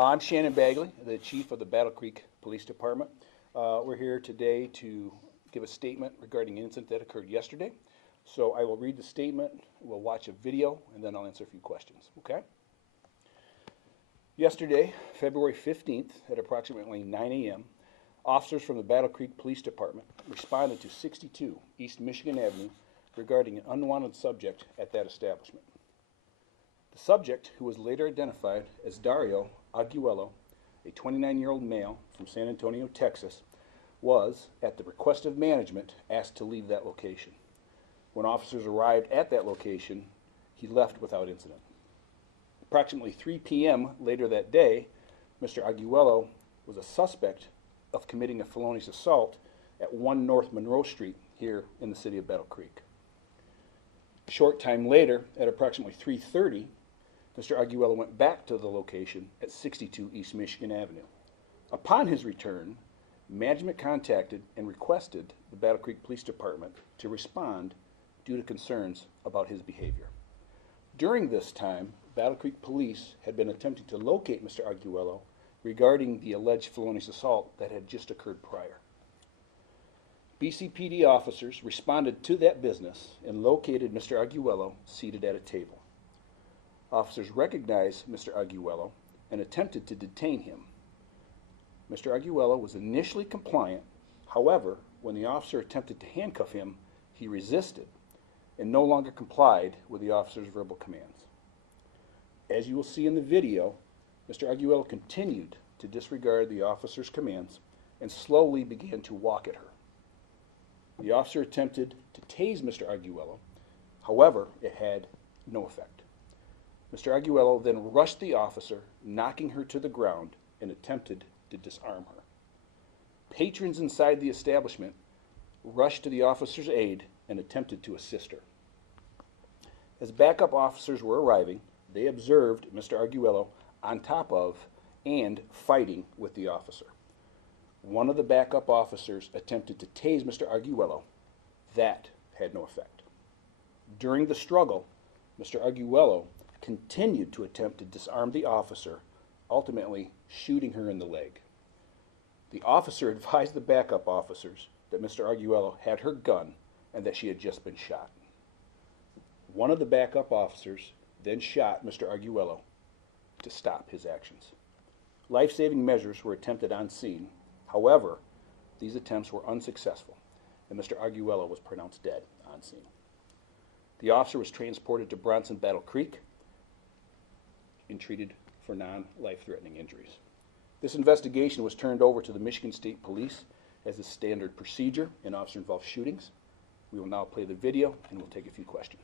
I'm Shannon Bagley, the Chief of the Battle Creek Police Department. We're here today to give a statement regarding an incident that occurred yesterday. So I will read the statement, we'll watch a video, and then I'll answer a few questions, okay? Yesterday, February 15th, at approximately 9 a.m., officers from the Battle Creek Police Department responded to 62 East Michigan Avenue regarding an unwanted subject at that establishment. The subject, who was later identified as Dario Arguello, a 29-year-old male from San Antonio, Texas, was, at the request of management, asked to leave that location. When officers arrived at that location, he left without incident. Approximately 3 p.m. later that day, Mr. Arguello was a suspect of committing a felonious assault at 1 North Monroe Street here in the city of Battle Creek. A short time later, at approximately 3:30, Mr. Arguello went back to the location at 62 East Michigan Avenue. Upon his return, management contacted and requested the Battle Creek Police Department to respond due to concerns about his behavior. During this time, Battle Creek Police had been attempting to locate Mr. Arguello regarding the alleged felonious assault that had just occurred prior. BCPD officers responded to that business and located Mr. Arguello seated at a table. Officers recognized Mr. Arguello and attempted to detain him. Mr. Arguello was initially compliant. However, when the officer attempted to handcuff him, he resisted and no longer complied with the officer's verbal commands. As you will see in the video, Mr. Arguello continued to disregard the officer's commands and slowly began to walk at her. The officer attempted to tase Mr. Arguello. However, it had no effect. Mr. Arguello then rushed the officer, knocking her to the ground, and attempted to disarm her. Patrons inside the establishment rushed to the officer's aid and attempted to assist her. As backup officers were arriving, they observed Mr. Arguello on top of and fighting with the officer. One of the backup officers attempted to tase Mr. Arguello. That had no effect. During the struggle, Mr. Arguello continued to attempt to disarm the officer, ultimately shooting her in the leg. The officer advised the backup officers that Mr. Arguello had her gun and that she had just been shot. One of the backup officers then shot Mr. Arguello to stop his actions. Life-saving measures were attempted on scene. However, these attempts were unsuccessful, and Mr. Arguello was pronounced dead on scene. The officer was transported to Bronson Battle Creek and treated for non-life-threatening injuries. This investigation was turned over to the Michigan State Police as a standard procedure in officer-involved shootings. We will now play the video and we'll take a few questions.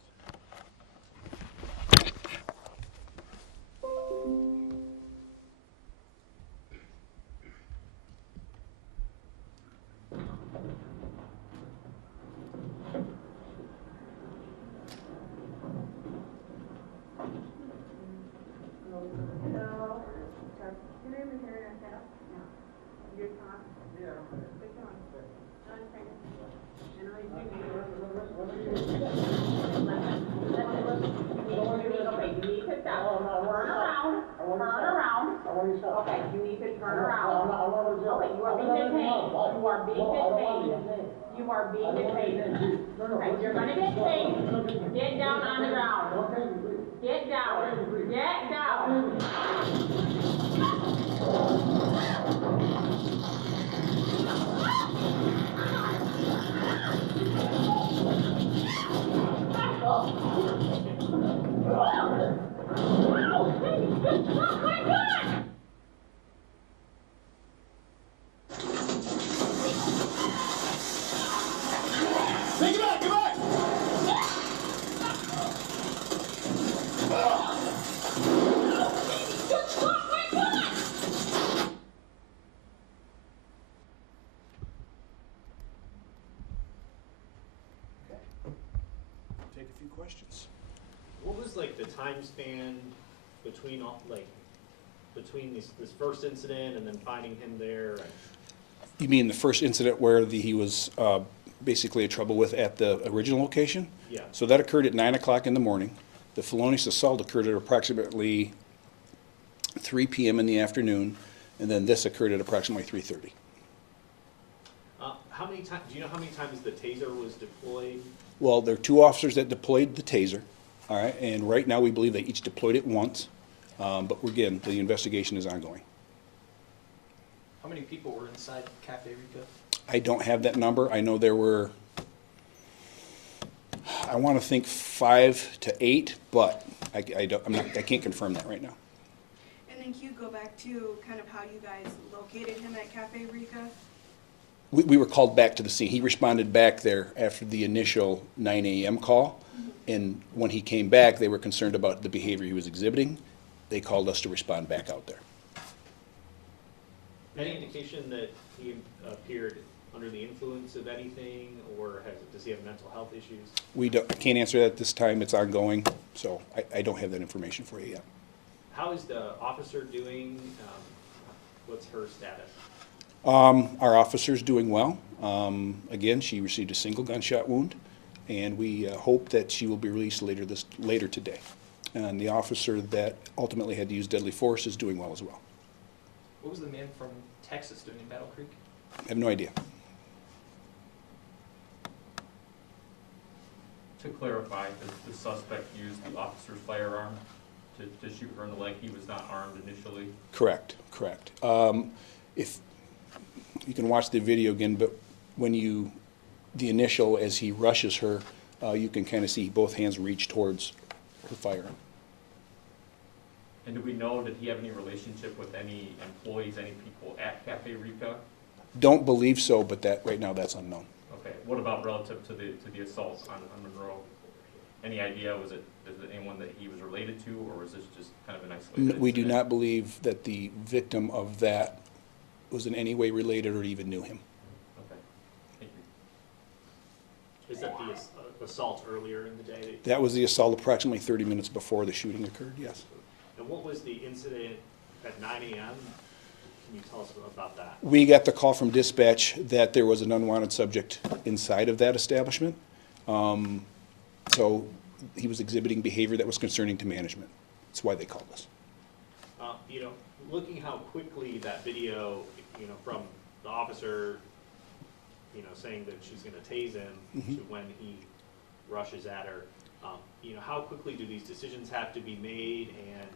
Okay, you need to turn around. Okay, you are being detained. You are being detained. You are being detained. Okay, you're going to get tased. Get down on the ground. Get down. Get down. Take a few questions. What was like the time span between between this first incident and then finding him there? You mean the first incident where he was basically in trouble with at the original location? Yeah. So that occurred at 9 o'clock in the morning. The felonious assault occurred at approximately 3 p.m. in the afternoon, and then this occurred at approximately 3:30. How many times, do you know how many times the taser was deployed? Well, there are 2 officers that deployed the taser, all right, and right now we believe they each deployed it once, but again, the investigation is ongoing. How many people were inside Café Rica? I don't have that number. I know there were, I want to think 5 to 8, but I can't confirm that right now. And then can you go back to kind of how you guys located him at Café Rica? We were called back to the scene. He responded back there after the initial 9 a.m. call, and when he came back, they were concerned about the behavior he was exhibiting. They called us to respond back out there. Any indication that he appeared under the influence of anything, or does he have mental health issues? I can't answer that at this time. It's ongoing, so I don't have that information for you yet. How is the officer doing? What's her status? Our officer's doing well. Again, she received a single gunshot wound, and we hope that she will be released later today. And the officer that ultimately had to use deadly force is doing well as well. What was the man from Texas doing in Battle Creek? I have no idea. To clarify, the suspect used the officer's firearm to shoot her in the leg. He was not armed initially. Correct. If you can watch the video again, but when the initial, as he rushes her, you can kind of see both hands reach towards her firearm. And do we know, did he have any relationship with any employees, any people at Café Rica? Don't believe so, but right now that's unknown. Okay, what about relative to the assault on Monroe? Any idea, is it anyone that he was related to, or was this just kind of an isolated We do incident? not believe that the victim of that was in any way related or even knew him. Okay, thank you. Is that the assault earlier in the day? That was the assault approximately 30 minutes before the shooting occurred, yes. And what was the incident at 9 a.m.? Can you tell us about that? We got the call from dispatch that there was an unwanted subject inside of that establishment. So he was exhibiting behavior that was concerning to management. That's why they called us. Looking how quickly that video, from the officer, saying that she's going to tase him to when he rushes at her, how quickly do these decisions have to be made, and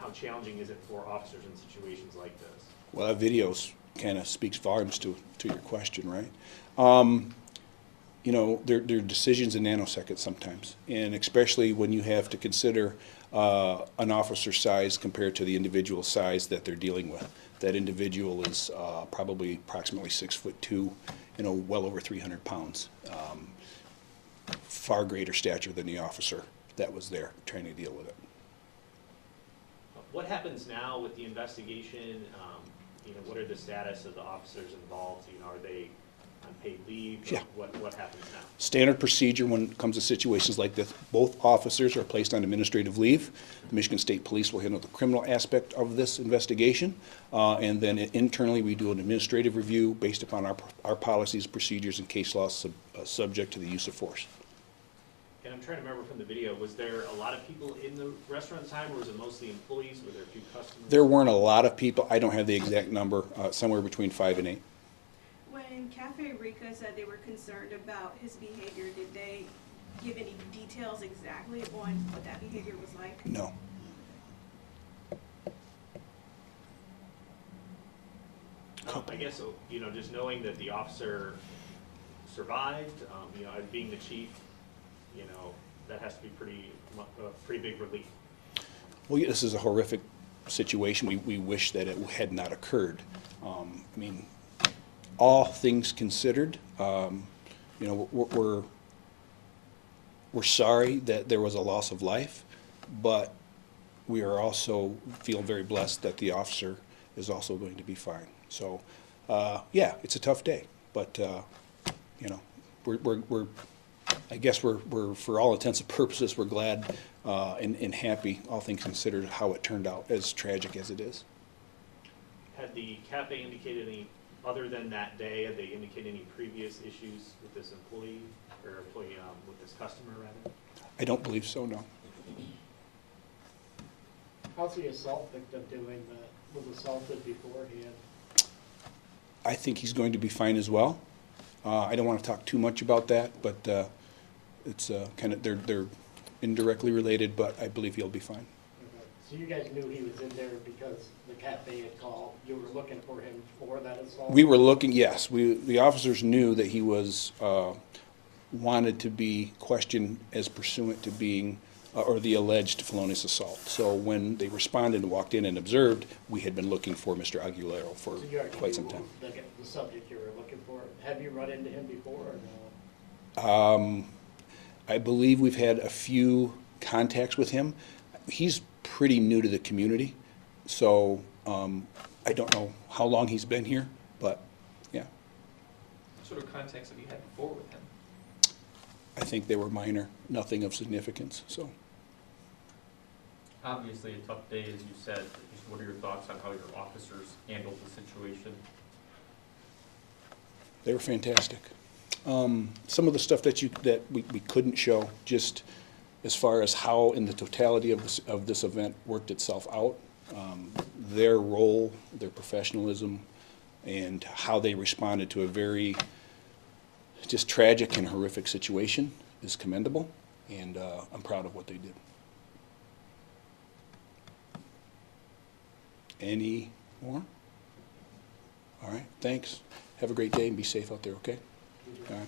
how challenging is it for officers in situations like this? Well, that video kind of speaks volumes to your question, right? There are decisions in nanoseconds sometimes, and especially when you have to consider an officer's size compared to the individual size that they're dealing with. That individual is probably approximately 6'2", well over 300 pounds. Far greater stature than the officer that was there trying to deal with it. What happens now with the investigation? What are the status of the officers involved? Are they on paid leave? Yeah. What happens now? Standard procedure when it comes to situations like this, both officers are placed on administrative leave. The Michigan State Police will handle the criminal aspect of this investigation, and then internally we do an administrative review based upon our policies, procedures, and case laws subject to the use of force. And I'm trying to remember from the video, was there a lot of people in the restaurant at the time, or was it mostly employees? Were there a few customers? There weren't a lot of people. I don't have the exact number, somewhere between 5 and 8. When Café Rica said they were concerned about his behavior, did they give any details exactly on what that behavior was like? No. I guess, just knowing that the officer survived, as being the chief, that has to be pretty big relief. Well, yeah, this is a horrific situation. We wish that it had not occurred. All things considered, we're sorry that there was a loss of life, but we are also feel very blessed that the officer is also going to be fine. So, yeah, it's a tough day, but I guess we're for all intents and purposes, we're glad and happy, all things considered, how it turned out, as tragic as it is. Had the cafe indicated any, other than that day, had they indicated any previous issues with this employee, with this customer, rather? I don't believe so, no. How's the assault victim doing that was assaulted beforehand? I think he's going to be fine as well. I don't want to talk too much about that, but it's kind of, they're indirectly related, but I believe he'll be fine. Okay. So you guys knew he was in there because the cafe had called, you were looking for him for that assault? We were looking, yes, the officers knew that he was wanted to be questioned as pursuant to being, or the alleged felonious assault. So when they responded and walked in and observed, we had been looking for Mr. Aguilero for So you already quite some knew time. the subject you were looking for. Have you run into him before or no? I believe we've had a few contacts with him. He's pretty new to the community, so I don't know how long he's been here, but yeah, What sort of contacts have you had before with him? I think they were minor, nothing of significance, so. Obviously a tough day, as you said. Just what are your thoughts on how your officers handled the situation? They were fantastic. Some of the stuff that we couldn't show, just as far as how in the totality of this event worked itself out, their role, their professionalism, and how they responded to a very just tragic and horrific situation is commendable, and I'm proud of what they did. Any more? All right, thanks. Have a great day and be safe out there, okay? All right.